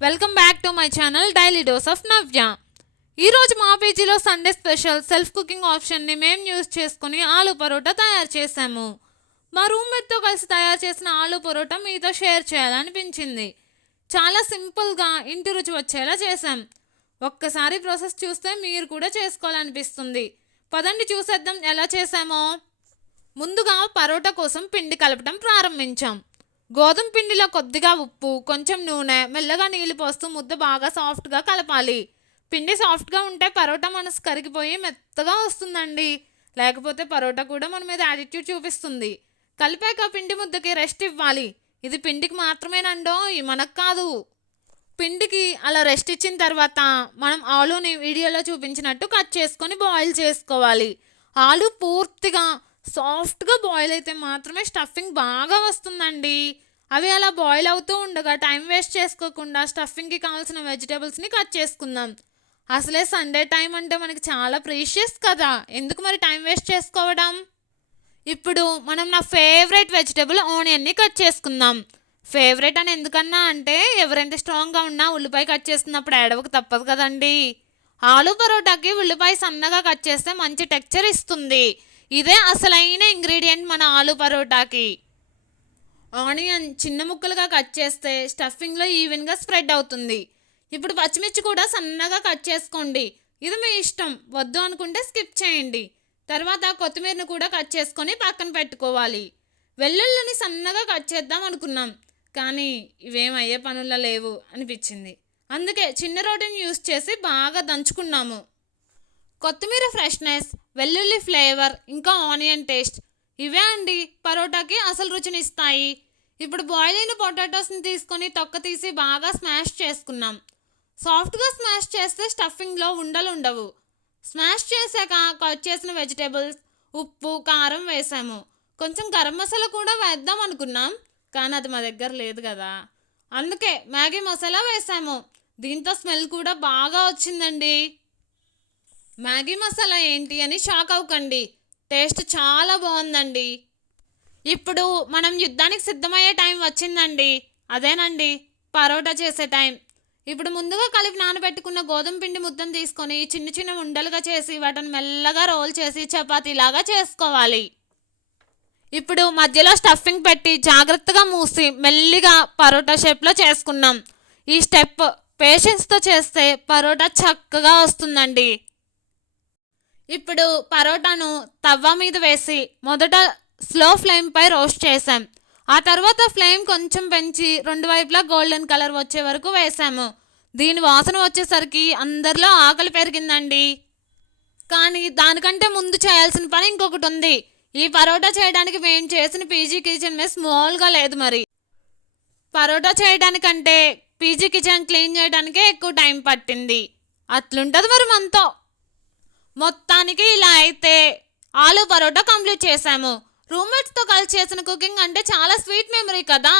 Welcome back to my channel daily dose of Navya ఈరోజు మా పేజీలో సండే స్పెషల్ సెల్ఫ్ కుకింగ్ ఆప్షన్ని మేము యూజ్ చేసుకుని ఆలు పరోటా తయారు చేసాము మా రూమ్మేట్తో కలిసి తయారు చేసిన ఆలు పరోటా మీతో షేర్ చేయాలనిపించింది. చాలా సింపుల్గా ఇంటి రుచి వచ్చేలా చేసాం ఒక్కసారి ప్రాసెస్ చూస్తే మీరు కూడా చేసుకోవాలనిపిస్తుంది. పదండి చూసేద్దాం ఎలా చేసామో ముందుగా పరోటా కోసం పిండి కలపడం ప్రారంభించాం. గోధుమ పిండిలో కొద్దిగా ఉప్పు కొంచెం నూనె మెల్లగా నీళ్ళు పోస్తూ ముద్ద బాగా సాఫ్ట్గా కలపాలి. పిండి సాఫ్ట్గా ఉంటే పరోటా మనసు కరిగిపోయి మెత్తగా వస్తుందండి. లేకపోతే పరోటా కూడా మన మీద యాటిట్యూడ్ చూపిస్తుంది. కలిపాక పిండి ముద్దకి రెస్ట్ ఇవ్వాలి. ఇది పిండికి మాత్రమేనండో మనకు కాదు. పిండికి అలా రెస్ట్ ఇచ్చిన తర్వాత మనం ఆలుని వీడియోలో చూపించినట్టు కట్ చేసుకొని బాయిల్ చేసుకోవాలి. ఆలు పూర్తిగా సాఫ్ట్గా బాయిల్ అయితే మాత్రమే స్టఫింగ్ బాగా వస్తుందండి. అవి అలా బాయిల్ అవుతూ ఉండగా టైం వేస్ట్ చేసుకోకుండా స్టఫింగ్కి కావాల్సిన వెజిటేబుల్స్ని కట్ చేసుకుందాం. అసలే సండే టైం అంటే మనకి చాలా ప్రీషియస్ కదా. ఎందుకు మరి టైం వేస్ట్ చేసుకోవడం? ఇప్పుడు మనం నా ఫేవరెట్ వెజిటేబుల్ ఆనియన్ని కట్ చేసుకుందాం. ఫేవరెట్ అని ఎందుకన్నా అంటే ఎవరెంత స్ట్రాంగ్గా ఉన్నా ఉల్లిపాయ కట్ చేస్తున్నప్పుడు ఏడవకు తప్పదు కదండి. ఆలు పరోటాకి ఉల్లిపాయ సన్నగా కట్ చేస్తే మంచి టెక్చర్ ఇస్తుంది. ఇదే అసలైన ఇంగ్రీడియంట్ మన ఆలు పరోటాకి. ఆనియన్ చిన్న ముక్కలుగా కట్ చేస్తే స్టఫింగ్లో ఈవెన్గా స్ప్రెడ్ అవుతుంది. ఇప్పుడు పచ్చిమిర్చి కూడా సన్నగా కట్ చేసుకోండి. ఇది మీ ఇష్టం. వద్దు అనుకుంటే స్కిప్ చేయండి. తర్వాత కొత్తిమీరను కూడా కట్ చేసుకొని పక్కన పెట్టుకోవాలి. వెల్లుల్లిని సన్నగా కట్ చేద్దాం అనుకున్నాం. కానీ ఇవేం అయ్యే పనుల్లో లేవు అనిపించింది. అందుకే చిన్న రోటిని యూస్ చేసి బాగా దంచుకున్నాము. కొత్తిమీర ఫ్రెష్నెస్ వెల్లుల్లి ఫ్లేవర్ ఇంకా ఆనియన్ టేస్ట్. ఇవే అండి పరోటాకి అసలు రుచిని ఇస్తాయి ఇప్పుడు బాయిల్ అయిన పొటాటోస్ని తీసుకొని తొక్క తీసి బాగా స్మాష్ చేసుకున్నాం. సాఫ్ట్గా స్మాష్ చేస్తే స్టఫింగ్లో ఉండలు ఉండవు. స్మాష్ చేశాక కట్ చేసిన వెజిటేబుల్స్ ఉప్పు కారం వేసాము. కొంచెం గరం మసాలా కూడా వేద్దాం అనుకున్నాం కానీ అది మా దగ్గర లేదు కదా. అందుకే మ్యాగీ మసాలా వేసాము. దీంతో స్మెల్ కూడా బాగా వచ్చిందండి. మ్యాగీ మసాలా ఏంటి అని షాక్ అవ్వకండి. టేస్ట్ చాలా బాగుందండి. ఇప్పుడు మనం యుద్ధానికి సిద్ధమయ్యే టైం వచ్చిందండి. అదేనండి పరోటా చేసే టైం. ఇప్పుడు ముందుగా కలిపి నానబెట్టుకున్న గోధుమ పిండి ముద్దను తీసుకొని చిన్న చిన్న ఉండలుగా చేసి వాటిని మెల్లగా రోల్ చేసి చపాతీలాగా చేసుకోవాలి. ఇప్పుడు మధ్యలో స్టఫింగ్ పెట్టి జాగ్రత్తగా మూసి మెల్లిగా పరోటా షేప్లో చేసుకున్నాం. ఈ స్టెప్ పేషెన్స్తో చేస్తే పరోటా చక్కగా వస్తుందండి. ఇప్పుడు పరోటాను తవ్వ మీద వేసి మొదట స్లో ఫ్లేమ్పై రోస్ట్ చేసాం ఆ తర్వాత ఫ్లేమ్ కొంచెం పెంచి రెండు వైపులా గోల్డెన్ కలర్ వచ్చే వరకు వేసాము దీని వాసన వచ్చేసరికి అందరిలో ఆకలి పెరిగిందండి. కానీ దానికంటే ముందు చేయాల్సిన పని ఇంకొకటి ఉంది. ఈ పరోటా చేయడానికి మేము చేసిన పీజీ కిచెన్ మెస్ స్మాల్గా లేదు మరి. పరోటా చేయడానికంటే పీజీ కిచెన్ క్లీన్ చేయడానికే ఎక్కువ టైం పట్టింది. అట్లుంటుంది మరి మనతో. మొత్తానికి ఇలా అయితే ఆలు పరోటా కంప్లీట్ చేశాము. రూమ్మేట్స్తో కలిసి చేసిన కుకింగ్ అంటే చాలా స్వీట్ మెమరీ కదా.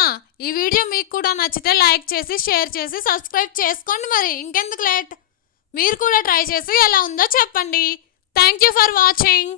ఈ వీడియో మీకు కూడా నచ్చితే లైక్ చేసి షేర్ చేసి సబ్స్క్రైబ్ చేసుకోండి మరి. ఇంకెందుకు లేట్? మీరు కూడా ట్రై చేసి ఎలా ఉందో చెప్పండి. Thank you for watching.